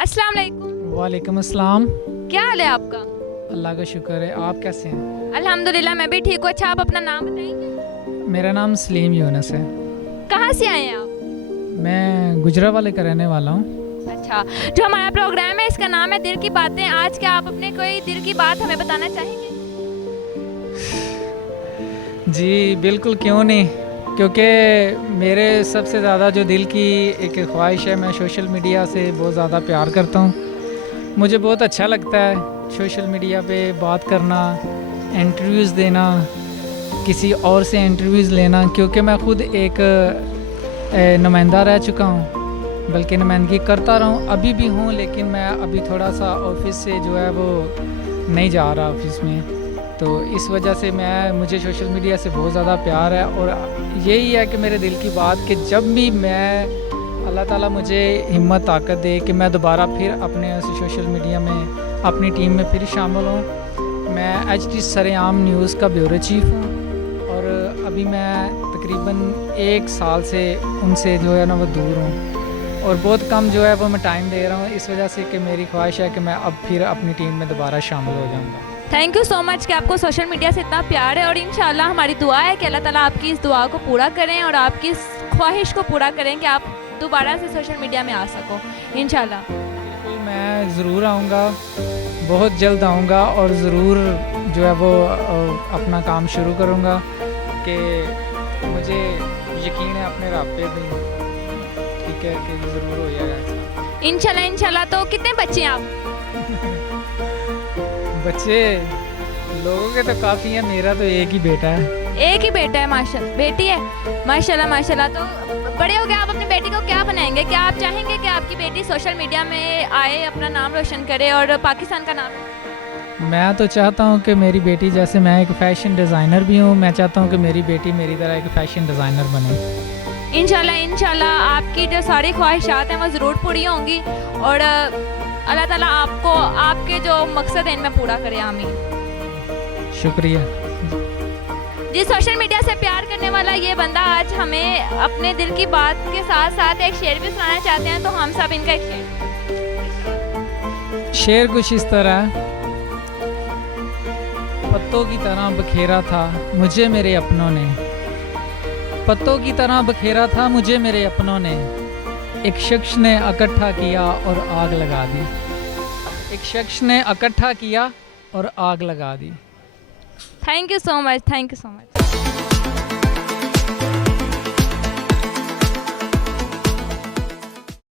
अस्सलाम वालेकुम। वालेकुम अस्सलाम। क्या हाल है आपका? अल्लाह का शुक्र है। आप कैसे हैं? अल्हम्दुलिल्लाह मैं भी ठीक हूँ। अच्छा, आप अपना नाम बताएंगे? मेरा नाम सलीम यूनुस है। कहाँ से आए हैं आप? मैं गुजरावाले का रहने वाला हूँ। अच्छा, जो हमारा प्रोग्राम है इसका नाम है दिल की बातें। आज क्या आप अपने कोई दिल की बात हमें बताना चाहेंगे? जी बिल्कुल, क्यों नहीं। क्योंकि मेरे सबसे ज़्यादा जो दिल की एक ख्वाहिश है, मैं सोशल मीडिया से बहुत ज़्यादा प्यार करता हूँ। मुझे बहुत अच्छा लगता है सोशल मीडिया पे बात करना, इंटरव्यूज़ देना, किसी और से इंटरव्यूज़ लेना। क्योंकि मैं खुद एक नुमाइंदा रह चुका हूँ, बल्कि नुमाइंदगी करता रहा हूँ, अभी भी हूँ। लेकिन मैं अभी थोड़ा सा ऑफिस से जो है वो नहीं जा रहा ऑफिस में, तो इस वजह से मुझे सोशल मीडिया से बहुत ज़्यादा प्यार है। और यही है कि मेरे दिल की बात कि जब भी अल्लाह ताला मुझे हिम्मत ताकत दे कि मैं दोबारा फिर अपने सोशल मीडिया में अपनी टीम में फिर शामिल हूँ। मैं HT सरेआम न्यूज़ का ब्यूरो चीफ़ हूँ और अभी मैं तकरीबन 1 साल से उनसे जो है ना वो दूर हूँ और बहुत कम जो है वो मैं टाइम दे रहा हूँ, इस वजह से कि मेरी ख्वाहिश है कि मैं अब फिर अपनी टीम में दोबारा शामिल हो जाऊँगा। थैंक यू सो मच कि आपको सोशल मीडिया से इतना प्यार है और इंशाल्लाह हमारी दुआ है कि अल्लाह ताला आपकी इस दुआ को पूरा करें और आपकी इस ख्वाहिश को पूरा करें कि आप दोबारा से सोशल मीडिया में आ सको इंशाल्लाह। बिल्कुल, मैं ज़रूर आऊँगा, बहुत जल्द आऊँगा और ज़रूर जो है वो अपना काम शुरू करूँगा कि मुझे यकीन है अपने रब पे भी, ठीक है, कि ज़रूर हो जाएगा ऐसा। इंशाल्लाह इंशाल्लाह। तो कितने बच्चे हैं आप? बच्चे लोगों के तो काफ़ी हैं, मेरा तो एक ही बेटा है। एक ही बेटा है? माशाल्लाह। बेटी है? माशाल्लाह माशाल्लाह। तो बड़े हो गए आप अपनी बेटी को क्या बनाएंगे? क्या आप चाहेंगे कि आपकी बेटी सोशल मीडिया में आए, अपना नाम रोशन करे और पाकिस्तान का नाम? मैं तो चाहता हूँ कि मेरी बेटी, जैसे मैं एक फ़ैशन डिज़ाइनर भी हूँ, मैं चाहता हूँ कि मेरी बेटी मेरी तरह एक फ़ैशन डिज़ाइनर बने। इंशाल्लाह इंशाल्लाह आपकी जो सारी ख्वाहिशात हैं वो ज़रूर पूरी होंगी और अल्लाह ताला आपको आपके जो मकसद हैं इनमें पूरा करे। आमीन। शुक्रिया जी, सोशल मीडिया से प्यार करने वाला ये बंदा आज हमें अपने दिल की बात के साथ साथ एक शेर भी सुनाना चाहते हैं, तो हम सब इनका एक शेर कुछ इस तरह है। पत्तों की तरह बखेरा था मुझे मेरे अपनों ने, पत्तों की तरह बखेरा था मुझे मेरे अपनों ने, एक शख्स ने इकट्ठा किया और आग लगा दी, एक शख्स ने इकट्ठा किया और आग लगा दी। Thank you so much. Thank you so much.